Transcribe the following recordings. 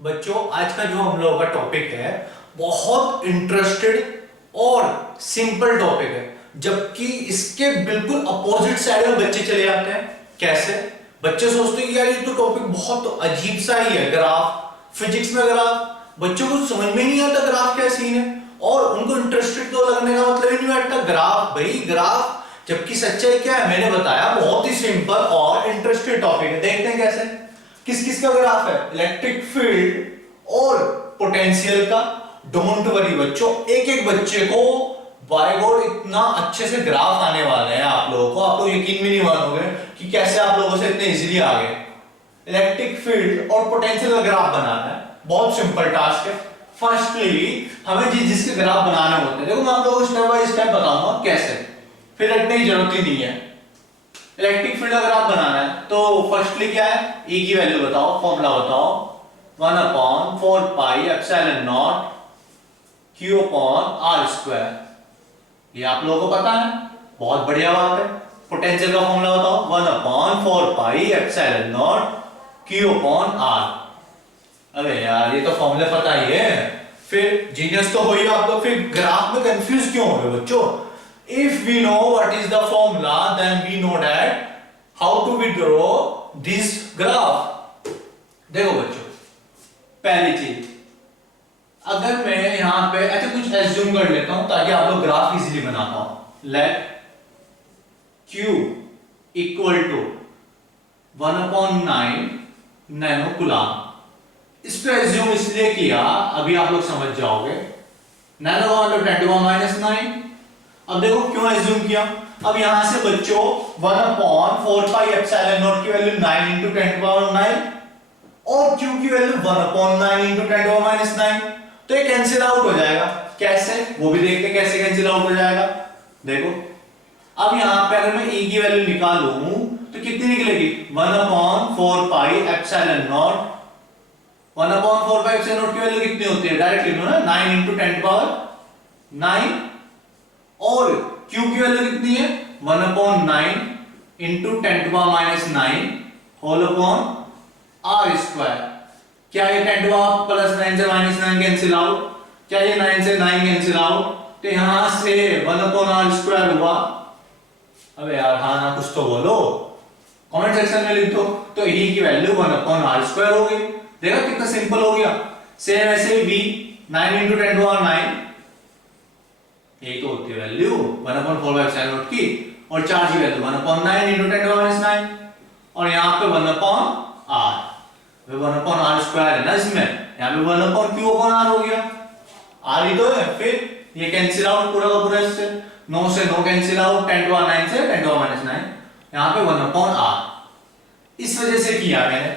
बच्चों आज का जो हम लोगों का टॉपिक है बहुत इंटरेस्टेड और सिंपल टॉपिक है, जबकि इसके बिल्कुल अपोजिट साइड में बच्चे चले जाते हैं। कैसे? बच्चे सोचते हैं कि यार ये तो टॉपिक बहुत अजीब सा ही है, ग्राफ, फिजिक्स में ग्राफ। बच्चों को समझ में नहीं आता ग्राफ क्या सीन है, और उनको इंटरेस्टेड तो लगने का मतलब ही नहीं बैठता। ग्राफ भाई ग्राफ, जबकि सच्चाई क्या है मैंने बताया, बहुत ही सिंपल और इंटरेस्टेड टॉपिक है। देखते हैं कैसे। किस किस का ग्राफ है? इलेक्ट्रिक फील्ड और पोटेंशियल का। डोंट वरी बच्चों, एक एक बच्चे को बाय गॉड इतना अच्छे से ग्राफ आने वाले हैं आप लोगों को, आप लोग यकीन भी नहीं मानोगे कि कैसे आप लोगों से इतने इजीली आ गए। इलेक्ट्रिक फील्ड और पोटेंशियल का ग्राफ बनाना है, बहुत सिंपल टास्क है। फर्स्टली हमें जिसके ग्राफ बनाने होते हैं, देखो मैं आप लोगों को स्टेप बाय स्टेप बताऊंगा कैसे, फिर रटने की जरूरत ही नहीं है। इलेक्ट्रिक फील्ड अगर आप बनाना है तो फर्स्टली क्या है, E की वैल्यू बताओ, फॉर्मूला बताओ। 1/4πε0 Q/r²। ये आप लोगों को पता है, बहुत बढ़िया बात है। पोटेंशियल का फॉर्मूला बताओ, 1/4πε0 Q/r। अरे यार ये तो फॉर्मूले पता ही है, फिर जीनियस तो हो ही आप लोग। फिर ग्राफ में कंफ्यूज क्यों हो गए बच्चों? If we know what is the formula, then we know that how to we draw this graph. देखो बच्चों, पहली चीज, अगर मैं यहां पे अच्छा कुछ एज्यूम कर लेता हूं ताकि आप लोग ग्राफ इजीली बना पाओ। Let Q equal to 1/9 nano coulomb. इस पे एज्यूम इसलिए किया, अभी आप लोग समझ जाओगे। नैनो का मतलब 10⁻⁹। अब देखो क्यों एज्यूम किया। अब यहां से बच्चों 1/4πε0 की वैल्यू 9 × 10⁻⁹ और Q की वैल्यू 1/9 × 10⁻⁹, तो ये कैंसिल आउट हो जाएगा। कैसे, वो भी देखते कैसे कैंसिल आउट हो जाएगा। देखो अब यहां पे अगर मैं E की वैल्यू निकालूं तो कितनी निकलेगी? 1/4πε0। 1/4πε0 की वैल्यू कितनी होती है? डायरेक्ट लिख लो ना, 9 × 10⁻⁹। और Q की वैल्यू कितनी है? 1/9 × 10⁻⁹ होल अपॉन r²। क्या ये 10⁻9 से -9 कैंसिल आउट? क्या ये 9 से 9 कैंसिल आउट? तो यहां से 1/r² हुआ। अबे यार हाँ ना कुछ तो बोलो, कमेंट सेक्शन में लिख दो। तो E की वैल्यू 1/r² हो गई। देखा कितना सिंपल हो गया। सेम ऐसे V 9 × 10⁻⁹, यही तो होती है वैल्यू 1/4πε0 की, और चार्ज की वैल्यू 1/9 × 10⁻⁹, और यहाँ पे 1/r, 1/r² है ना इसमें, यहाँ पे 1/q/r हो गया। r ही तो है, फिर ये कैंसिल आउट पूरा का पूरा इससे, 9 से 9 कैंसिल आउट, 10⁻9 से 10⁻⁹, यहाँ पे 1/r। इस वजह से किया मैंने।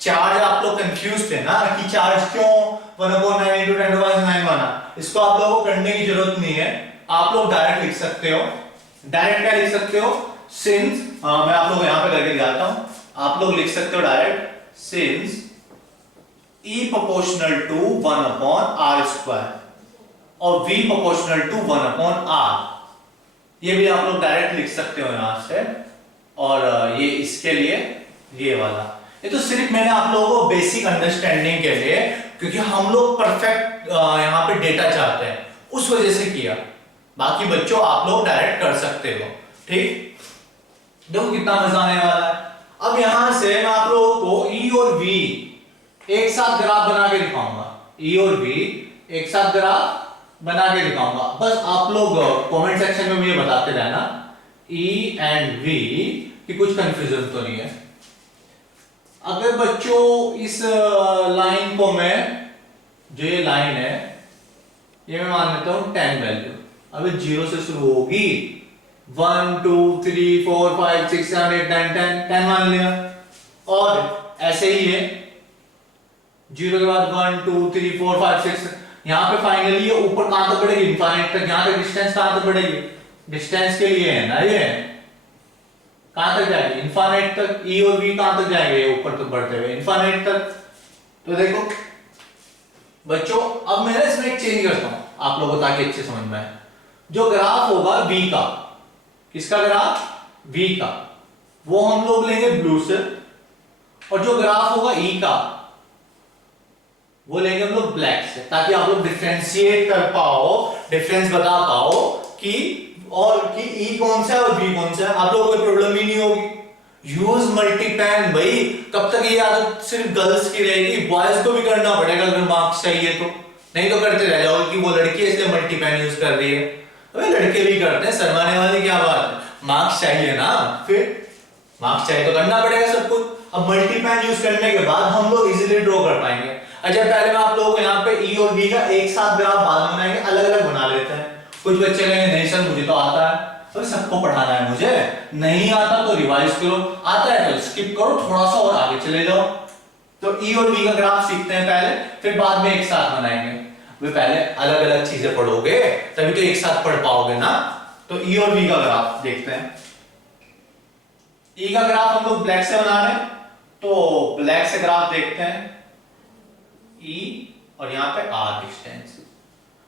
चार्ज आप लोग कंफ्यूज थे ना कि चार्ज क्यों 1/9 × 10⁻⁹ बना, इसको आप लोगों को करने की जरूरत नहीं है। आप लोग डायरेक्ट लिख सकते हो। डायरेक्ट क्या लिख सकते हो? सिंस मैं आप लोग यहां पे करके दिखाता हूं। आप लोग लिख सकते हो direct, since E proportional to 1/r² और V proportional to 1/r, ये भी आप लोग डायरेक्ट लिख सकते हो यहां से। और ये इसके लिए ये वाला, ये तो सिर्फ मैंने आप लोगों को बेसिक अंडरस्टैंडिंग के लिए, क्योंकि हम लोग परफेक्ट यहाँ पे डेटा चाहते हैं, उस वजह से किया। बाकी बच्चों आप लोग डायरेक्ट कर सकते हो। ठीक, देखो कितना मजा आने वाला है। अब यहां से मैं आप लोगों को E और V एक साथ ग्राफ बना के दिखाऊंगा। E और V एक साथ ग्राफ बना के दिखाऊंगा। बस आप लोग कमेंट सेक्शन में मुझे बताते रहना E एंड V कि कुछ कंफ्यूजन तो नहीं है। अगर बच्चों इस लाइन को मैं, जो ये लाइन है, ये मैं मान लेता हूं 10 वैल्यू। अब 0 से शुरू होगी, 1 2 3 4 5 6 7 8 9 10 मान लिया। और ऐसे ही है, 0 के बाद 1 2 3 4 5 6, यहां पे फाइनली ये ऊपर कहां तक बढ़ेगी? इनफाइनाइट तक। यहां तक डिस्टेंस कहां तक बढ़ेगी? डिस्टेंस के लिए है ना, ये कहां तक जाएगी? इनफाइनाइट तक। E और V कहां तक जाएंगे? ऊपर तक बढ़ते हुए इनफाइनाइट तक। तो देखो बच्चों, अब मैं इसमें एक चेंज करता हूं आप लोगों को ताकि अच्छे समझ में आए। जो ग्राफ होगा V का, किसका ग्राफ? V का, वो हम लोग लेंगे ब्लू से, और जो ग्राफ होगा E का, वो लेंगे हम लोग ब्लैक से, ताकि आप लोग डिफरेंशिएट कर पाओ, डिफरेंस बता पाओ कि ई कौन सा है और बी कौन सा है। आप लोगों को कोई प्रॉब्लम ही नहीं होगी। यूज मल्टीपेन भाई, कब तक ये आदत सिर्फ गर्ल्स की रहेगी, बॉयज को भी करना पड़ेगा अगर मार्क्स चाहिए तो, नहीं तो करते रह जाओगे कि वो लड़की है इसलिए मल्टीपेन यूज कर रही है। अबे लड़के भी करते हैं, शर्माने वाली क्या बात है, मार्क्स चाहिए ना, फिर मार्क्स चाहिए तो करना पड़ेगा सब कुछ। अब मल्टीपेन यूज करने के बाद हम लोग इजीली ड्रॉ कर पाएंगे। अच्छा पहले मैं आप लोगों को यहाँ पे ई और बी का एक साथ ग्राफ बाद में बनाएंगे, अलग अलग बना लेते हैं। कुछ बच्चे कहेंगे नहीं सर मुझे तो आता है, तो सबको पढ़ाना है मुझे, नहीं आता तो रिवाइज करो, आता है तो स्किप करो, थोड़ा सा और आगे चले जाओ। तो ई और बी का ग्राफ सीखते हैं पहले, फिर बाद में एक साथ बनाएंगे। वे पहले अलग अलग चीजें पढ़ोगे तभी तो एक साथ पढ़ पाओगे ना। तो ई और बी का ग्राफ देखते हैं। ई का ग्राफ हम लोग ब्लैक से बना रहे हैं, तो ब्लैक से ग्राफ देखते हैं। ई और यहाँ पे आर डिस्टेंस।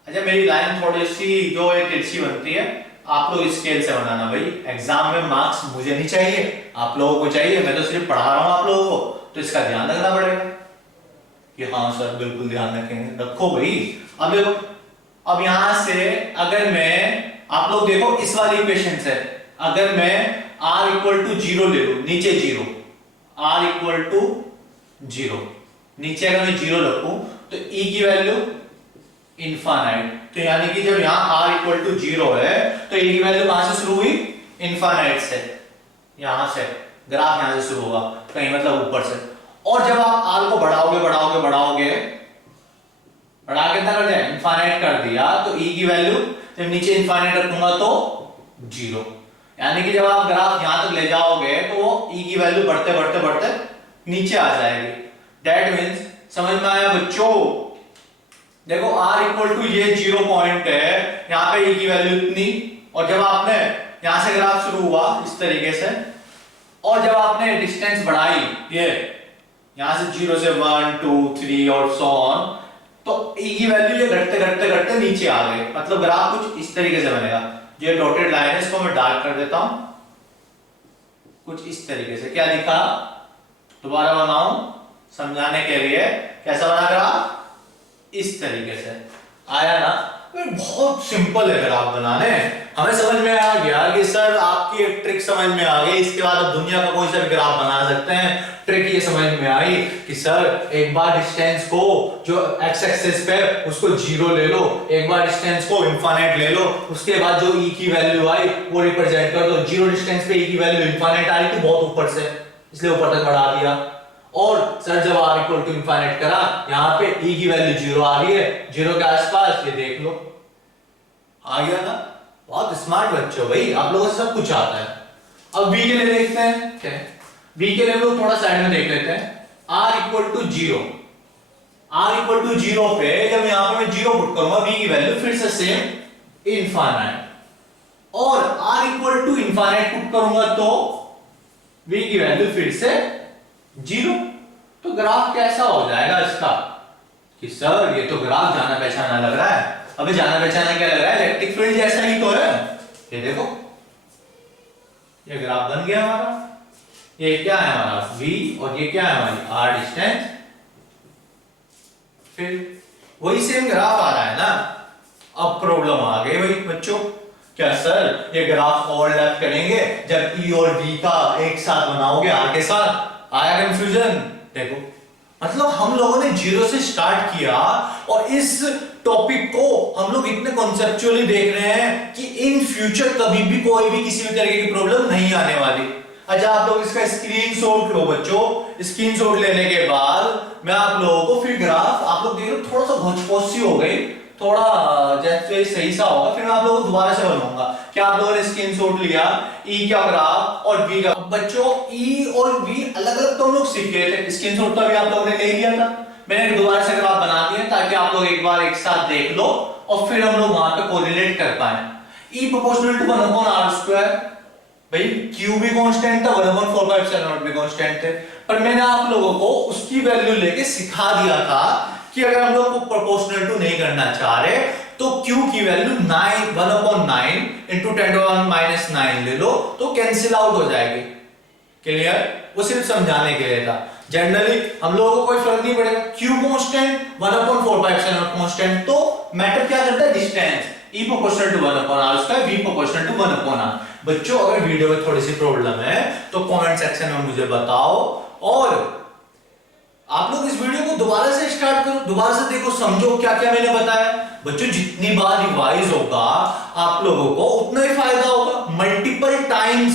अच्छा मेरी लाइन थोड़ी सी जो है तिरछी बनती है, आप लोग स्केल से बनाना भाई, एग्जाम में मार्क्स मुझे नहीं चाहिए, आप लोगों को चाहिए, मैं तो सिर्फ पढ़ा रहा हूं आप लोगों को, तो इसका ध्यान रखना पड़ेगा कि हाँ सर बिल्कुल ध्यान रखेंगे, रखो भाई। अब देखो, अब यहां से अगर मैं, आप लोग देखो इस वाली इक्वेशन से अगर मैं r इक्वल टू 0 ले लूं, नीचे 0, r इक्वल टू 0, नीचे अगर मैं 0 रखूं तो e की वैल्यू इनफाइनाइट, तो यानी कि जब यहां r इक्वल टू 0 है तो e की वैल्यू कहां से शुरू हुई, इनफाइनाइट से, यहां से ग्राफ यहां से शुरू होगा कहीं मतलब ऊपर से। और जब आप r को बढ़ाओगे बढ़ाओगे बढ़ाओगे, बढ़ा के कितना कर दिया, इनफाइनाइट कर दिया, तो e की वैल्यू जब नीचे इनफाइनाइट रखूंगा तो 0, यानी कि जब आप ग्राफ यहां तक ले जाओगे तो वो e की वैल्यू बढ़ते बढ़ते बढ़ते नीचे आ जाएगी। दैट मींस, समझ में आया बच्चों? देखो r इक्वल टू ये 0 पॉइंट है, यहां पे e की वैल्यू इतनी, और जब आपने यहां से ग्राफ शुरू हुआ इस तरीके से, और जब आपने डिस्टेंस बढ़ाई ये यहां से 0 से 1 2 3 और सो ऑन, तो e की वैल्यू ये घटते घटते घटते नीचे आ गई। मतलब ग्राफ कुछ इस तरीके से बनेगा, जो डॉटेड लाइन है इसको मैं डार्क कर देता हूं, कुछ इस तरीके से। क्या लिखा, दोबारा बनाऊं समझाने के लिए, कैसा बना ग्राफ, इस तरीके से आया ना। बहुत सिंपल है ग्राफ बनाने, हमें समझ में आ गया कि सर आपकी एक ट्रिक समझ में आ गई, इसके बाद अब दुनिया का कोई सा भी ग्राफ बना सकते हैं। ट्रिक ये समझ में आई कि सर एक बार डिस्टेंस को जो एक्स एक्सिस पे उसको 0 ले लो, एक बार डिस्टेंस को इनफाइनाइट ले लो, उसके बाद जो e की वैल्यू आई वो रिप्रेजेंट कर दो। 0 डिस्टेंस पे e की वैल्यू इनफाइनाइट आ रही थी बहुत ऊपर से, इसलिए ऊपर तक बढ़ा दिया। और सर जब r इक्वल टू इनफाइनाइट करा, यहाँ पे e की वैल्यू 0 आ रही है, 0 के आसपास, ये देख लो आ गया ना। बहुत स्मार्ट बच्चे हो भाई, आप लोगों से सब कुछ आता है। अब v के लिए देखते हैं, क्या v के लिए लोग थोड़ा साइड में देख लेते हैं। r equal to 0, r equal to 0 पे जब यहाँ पे मैं 0 पुट करूंगा, v की वैल्यू फिर से सेम इनफाइनाइट, और r equal to infinite put करूंगा तो v की वैल्यू फिर से 0। तो ग्राफ कैसा हो जाएगा इसका कि सर ये तो ग्राफ जाना पहचाना लग रहा है। अबे जाना पहचाना क्या लग रहा है, इलेक्ट्रिक फील्ड जैसा ही तो है। ये देखो ये ग्राफ बन गया हमारा, ये क्या है हमारा v, और ये क्या है हमारी r डिस्टेंस, फिर वही सेम ग्राफ आ रहा है ना। अब प्रॉब्लम आ गई भाई बच्चों, क्या सर ये ग्राफ ओवरलैप करेंगे जब e और v का एक साथ बनाओगे r के साथ, आया कंफ्यूजन? देखो मतलब हम लोगों ने 0 से स्टार्ट किया, और इस टॉपिक को हम लोग इतने कॉन्सेप्चुअली देख रहे हैं कि इन फ्यूचर कभी भी कोई भी किसी भी तरीके की प्रॉब्लम नहीं आने वाली। अच्छा आप लोग इसका स्क्रीनशॉट लो बच्चों, स्क्रीनशॉट लेने के बाद मैं आप लोगों को फिर ग्राफ, आप लोग देख लो थोड़ा सा घोच सी हो गई, थोड़ा जैसे सही सा होगा, फिर मैं आप लोगों को दोबारा से बनाऊंगा। क्या आप लोगों ने स्क्रीनशॉट लिया ई का ग्राफ और v का? बच्चों ई और v अलग अलग तो हम लोग सीख गए थे, स्क्रीनशॉट तो भी आप लोगों ने ले लिया था, मैंने दोबारा से ग्राफ बना दिया ताकि आप लोग एक बार एक साथ देख लो और फिर हम लोग वहां पे कोरिलेट कर पाए। E प्रोपोर्शनल टू 1/r², भाई q भी कांस्टेंट था, 1/4πε0 भी कांस्टेंट थे, पर मैंने आप लोगों को उसकी वैल्यू लेके सिखा दिया था कि अगर हम लोग को प्रोपोर्शनल टू नहीं करना चाह रहे तो q की वैल्यू 1/9 into 10⁻⁻9 ले लो तो कैंसिल आउट हो जाएगी। क्लियर? वो सिर्फ समझाने के लिए था। जनरली हम लोगों को कोई फर्क नहीं पड़ेगा, क्यू कांस्टेंट 1/4 कांस्टेंट, तो मैटर क्या करता है, distance, E proportional to 1/r², V proportional to 1/r। बच्चों अगर वीडियो में थोड़ी सी प्रॉब्लम है तो कमेंट सेक्शन में मुझे बताओ, और आप लोग इस वीडियो को दोबारा से स्टार्ट करो, दोबारा से देखो, समझो क्या क्या मैंने बताया। बच्चों जितनी बार रिवाइज होगा आप लोगों को उतना ही फायदा होगा। मल्टीपल टाइम्स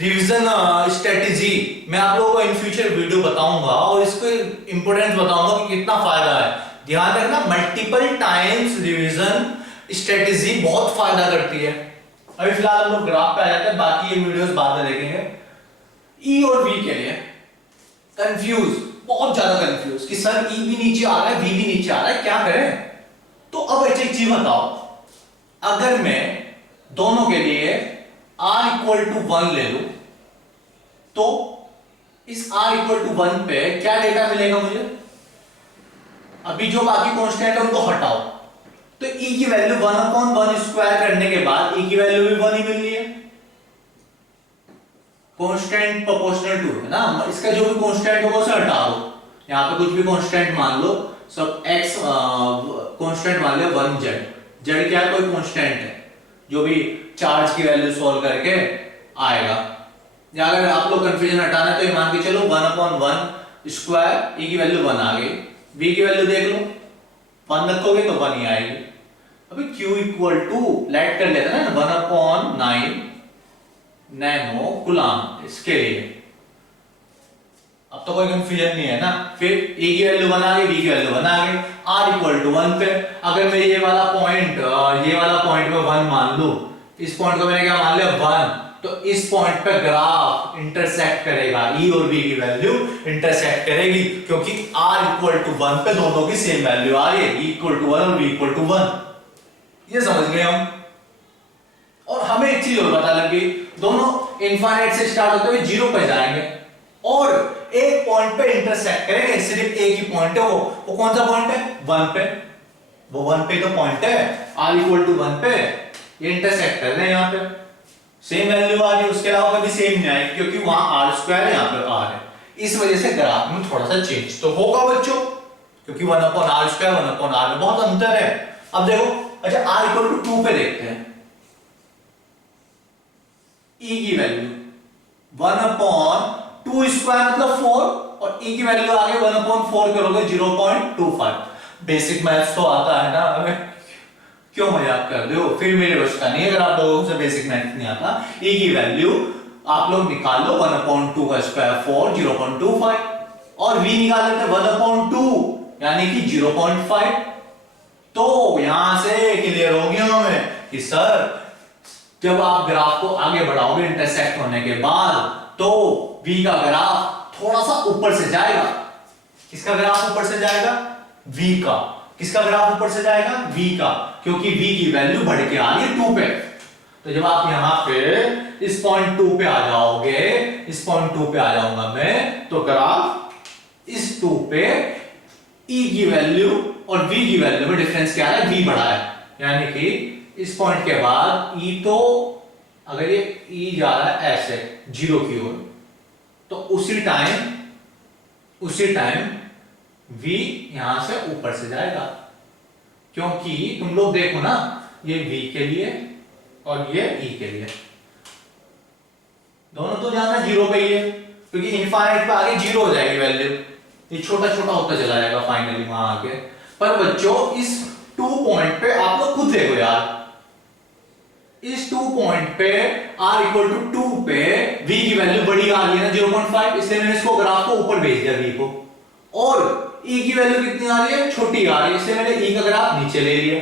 रिवीजन स्ट्रेटेजी मैं आप लोगों को इन फ्यूचर वीडियो बताऊंगा और इसको इंपोर्टेंस बताऊंगा कि कितना फायदा है। ध्यान रखना, मल्टीपल टाइम्स रिवीजन स्ट्रेटेजी बहुत फायदा करती है। अभी फिलहाल हम लोग ग्राफ पे आ जाते हैं, बाकी ये वीडियोस बाद में देखेंगे। ई और वी के लिए कंफ्यूज, बहुत ज्यादा कंफ्यूज कि सर ई भी नीचे आ रहा है, वी भी नीचे आ रहा है, क्या करें। तो अब एक चीज बताओ, अगर मैं दोनों के लिए r इक्वल टू 1 ले लूं तो इस r इक्वल टू 1 पे क्या डेटा मिलेगा मुझे। अभी जो बाकी कांस्टेंट है उनको हटाओ, तो e की वैल्यू 1/1² करने के बाद e की वैल्यू भी 1 ही मिल रही है। कांस्टेंट प्रोपोर्शनल टू है ना, इसका जो भी कांस्टेंट होगा उसे हटा दो, यहां पे कुछ भी कांस्टेंट मान लो, सब x कांस्टेंट मान लो 1 z क्या है, कोई कांस्टेंट है जो भी चार्ज की वैल्यू सॉल्व करके आएगा। या अगर आप लोग कंफ्यूजन हटाना तो ये मान के चलो 1/1² e की वैल्यू 1 आ गई, v की वैल्यू देख लो 1 रखोगे तो 1 ही आएगी। अभी q इक्वल टू लेट कर लेते हैं ना 1/9 नैनो कूलम, इसके लिए अब तो कोई कंफ्यूजन नहीं है ना। फिर e की वैल्यू 1 आ गई, v की वैल्यू 1 आ गई, r इक्वल टू 1 पे अगर मैं ये वाला पॉइंट में 1 मान लूं, इस पॉइंट को मैंने क्या मान लिया 1, तो इस पॉइंट पे ग्राफ इंटरसेक्ट करेगा, e और v की वैल्यू इंटरसेक्ट करेगी, क्योंकि r इक्वल टू 1 पे दोनों की सेम वैल्यू आ रही है, e इक्वल टू 1 और v इक्वल टू 1। ये समझ गए हम। और हमें एक चीज और पता लगी, दोनों इनफाइनाइट से स्टार्ट होते हुए 0 पे जाएंगे और एक पॉइंट पे इंटरसेक्ट करेंगे, सिर्फ एक ही पॉइंट है, वो कौन सा पॉइंट है, 1 पे, वो 1 पे तो पॉइंट है, r इक्वल टू 1 पे ये इंटरसेक्ट कर रहे हैं, यहां पे सेम वैल्यू आ रही है, उसके अलावा कभी सेम नहीं आएगी क्योंकि वहां r² है, यहां पे r है। इस वजह से ग्राफ में थोड़ा सा चेंज तो होगा बच्चों, क्योंकि 1/r² 1/r में बहुत अंतर है। अब देखो, अच्छा r इक्वल टू 2 पे देखते हैं, e की वैल्यू 1/2² मतलब 4 और e की वैल्यू आ गई 1/4 करोगे 0.25। बेसिक मैथ्स तो आता है ना, हमें क्यों मजाक कर रहे हो, फिर मेरे बस का नहीं, अगर आप लोगों से बेसिक मैथ्स नहीं आता। e की वैल्यू आप लोग निकाल लो 1/2 का स्क्वायर 4 0.25 और v निकाल लेते 1/2 यानी कि 0.5। तो यहां से क्लियर हो गया हमें कि सर जब आप ग्राफ को आगे बढ़ाओगे इंटरसेक्ट होने के बाद तो v का ग्राफ थोड़ा सा ऊपर से जाएगा। किसका ग्राफ ऊपर से जाएगा, v का। किसका ग्राफ ऊपर से जाएगा, v का, क्योंकि v की वैल्यू बढ़ के आ रही है 2 पे। तो जब आप यहां पे इस पॉइंट 2 पे आ जाओगे, इस पॉइंट 2 पे आ जाऊंगा मैं, तो ग्राफ इस 2 पे e की वैल्यू और v की वैल्यू में डिफरेंस क्या है, v बढ़ा है, यानी कि इस पॉइंट के बाद e, तो अगर ये e जा रहा है ऐसे 0 की ओर, तो उसी टाइम v यहां से ऊपर से जाएगा, क्योंकि तुम लोग देखो ना, ये v के लिए और ये e के लिए दोनों तो जाना 0 पे ही है, क्योंकि इनफाइनाइट पे आगे 0 हो जाएगी वैल्यू, ये छोटा छोटा होता चला जाएगा फाइनली वहां आके। पर बच्चों इस 2 पॉइंट पे आप लोग खुद देखो यार, इस 2 पॉइंट पे r इक्वल टू 2 पे v की वैल्यू बड़ी आ रही है ना 0.5, इसलिए मैंने इसको ग्राफ को ऊपर भेज दिया v को, और e की वैल्यू कितनी आ रही है, छोटी आ रही है, इसलिए मैंने e का ग्राफ नीचे ले लिया।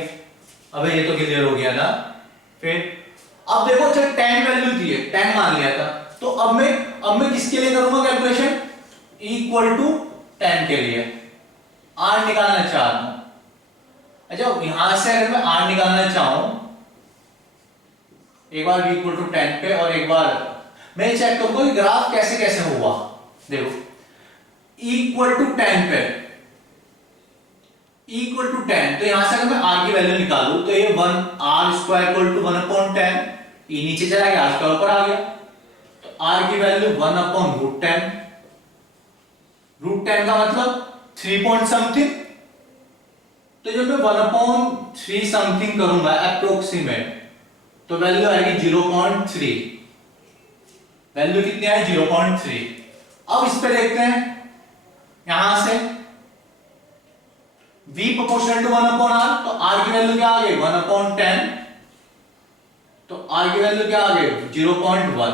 अब ये तो क्लियर हो गया ना। फिर अब देखो, अच्छा 10 वैल्यू थी, 10 मान लिया था, तो अब मैं किसके लिए करूंगा कैलकुलेशन, e इक्वल टू 10 के लिए r निकालना चाहता हूं। अच्छा यहां से अगर मैं r निकालना चाहूं, एक बार v इक्वल टू 10 पे और एक बार मैं चेक करूंगा कि ग्राफ कैसे कैसे हुआ। देखो e इक्वल टू 10 पे, e इक्वल टू 10, तो यहां से अगर मैं r की वैल्यू निकालूं तो ये 1r² इक्वल टू 1/10, e नीचे चला गया, r² ऊपर आ गया, तो r की वैल्यू 1/√10, √10 का मतलब 3 पॉइंट समथिंग। तो जब मैं 1/3 समथिंग करूंगा अप्रोक्सीमेट, तो वैल्यू आएगी 0.3। वैल्यू कितनी आई? 0.3। अब इस पे देखते हैं, यहां से v प्रोपोर्शनल टू 1/r, तो r की वैल्यू क्या आ गई? 1/10। तो r की वैल्यू क्या आ गई? 0.1।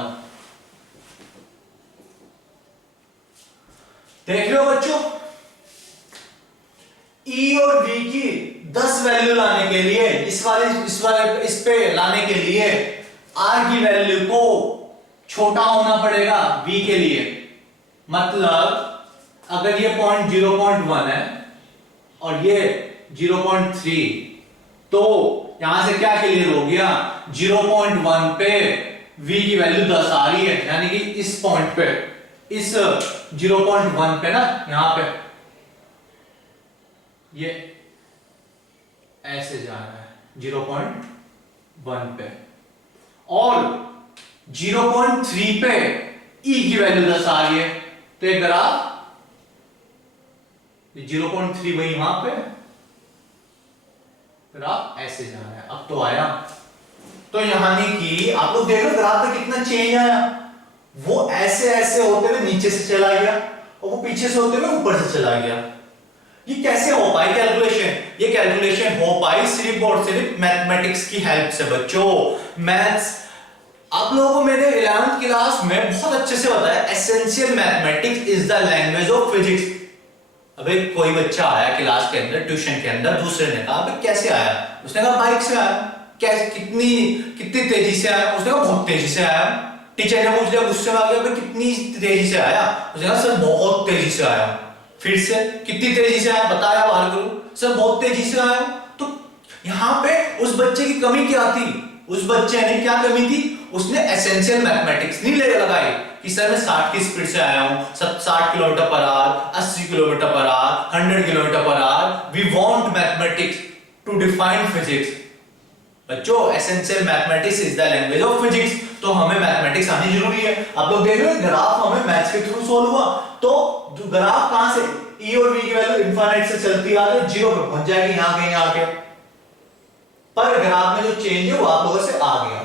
देख रहे हो बच्चों, e और v की 10 वैल्यू लाने के लिए, इस पे लाने के लिए r की वैल्यू को छोटा होना पड़ेगा v के लिए। मतलब अगर ये पॉइंट 0.1 है और ये 0.3, तो यहां से क्या क्लियर हो गया? 0.1 पे v की वैल्यू 10 आ रही है, यानी कि इस पॉइंट पे, इस 0.1 पे ना, यहां पे ये ऐसे जा रहा है 0.1 पे, और 0.3 पे e की वैल्यू 10 आ रही है। तो एक ग्राफ 0.3 वही वहां पे, ग्राफ ऐसे जा रहा है। अब तो आया, तो यानी कि आप लोग देख लो ग्राफ में कितना चेंज आया। वो ऐसे ऐसे होते हुए नीचे से चला गया और वो पीछे से होते हुए ऊपर से चला गया। ये कैसे हो पाई कैलकुलेशन? ये कैलकुलेशन हो पाई सिर्फ और सिर्फ मैथमेटिक्स की हेल्प से। बच्चों, मैथ्स आप लोगों को मैंने 11th क्लास में बहुत अच्छे से बताया, essential mathematics is the language of physics. अबे कोई बच्चा आया क्लास के अंदर, ट्यूशन के अंदर, दूसरे ने कहा अबे कैसे आया? उसने कहा बाइक से आया। कैसे? कितनी तेजी से आया? उसने कहा बहुत तेजी से आया। टीचर ने पूछ लिया, गुस्से में आ गया, कितनी तेजी से आया? उसने कहा सर बहुत तेजी से आया। फिर से कितनी तेजी से आया? बताया बाहर करो। सर बहुत तेजी से आया। तो यहां पे उस बच्चे की कमी क्या थी? उस बच्चे ने क्या कमी थी? उसने एसेंशियल मैथमेटिक्स नहीं ले लगाई कि सर मैं 60 की स्पीड से आया हूं, 60 kilometre per hour, 80 kilometre per hour, 100 kilometre per hour. We want mathematics to define physics. बच्चों, essential mathematics is the language of physics. तो हमें मैथमेटिक्स आनी जरूरी है। आप लोग देख रहे हो ग्राफ हमें मैथ्स के थ्रू सॉल्व हुआ, तो ग्राफ कहां से? e और v की वैल्यू इनफाइनाइट से चलती आ रही, 0 पे पहुंच जाएगी यहां कहीं आके। पर ग्राफ में जो चेंज है वो आप लोगों से आ गया।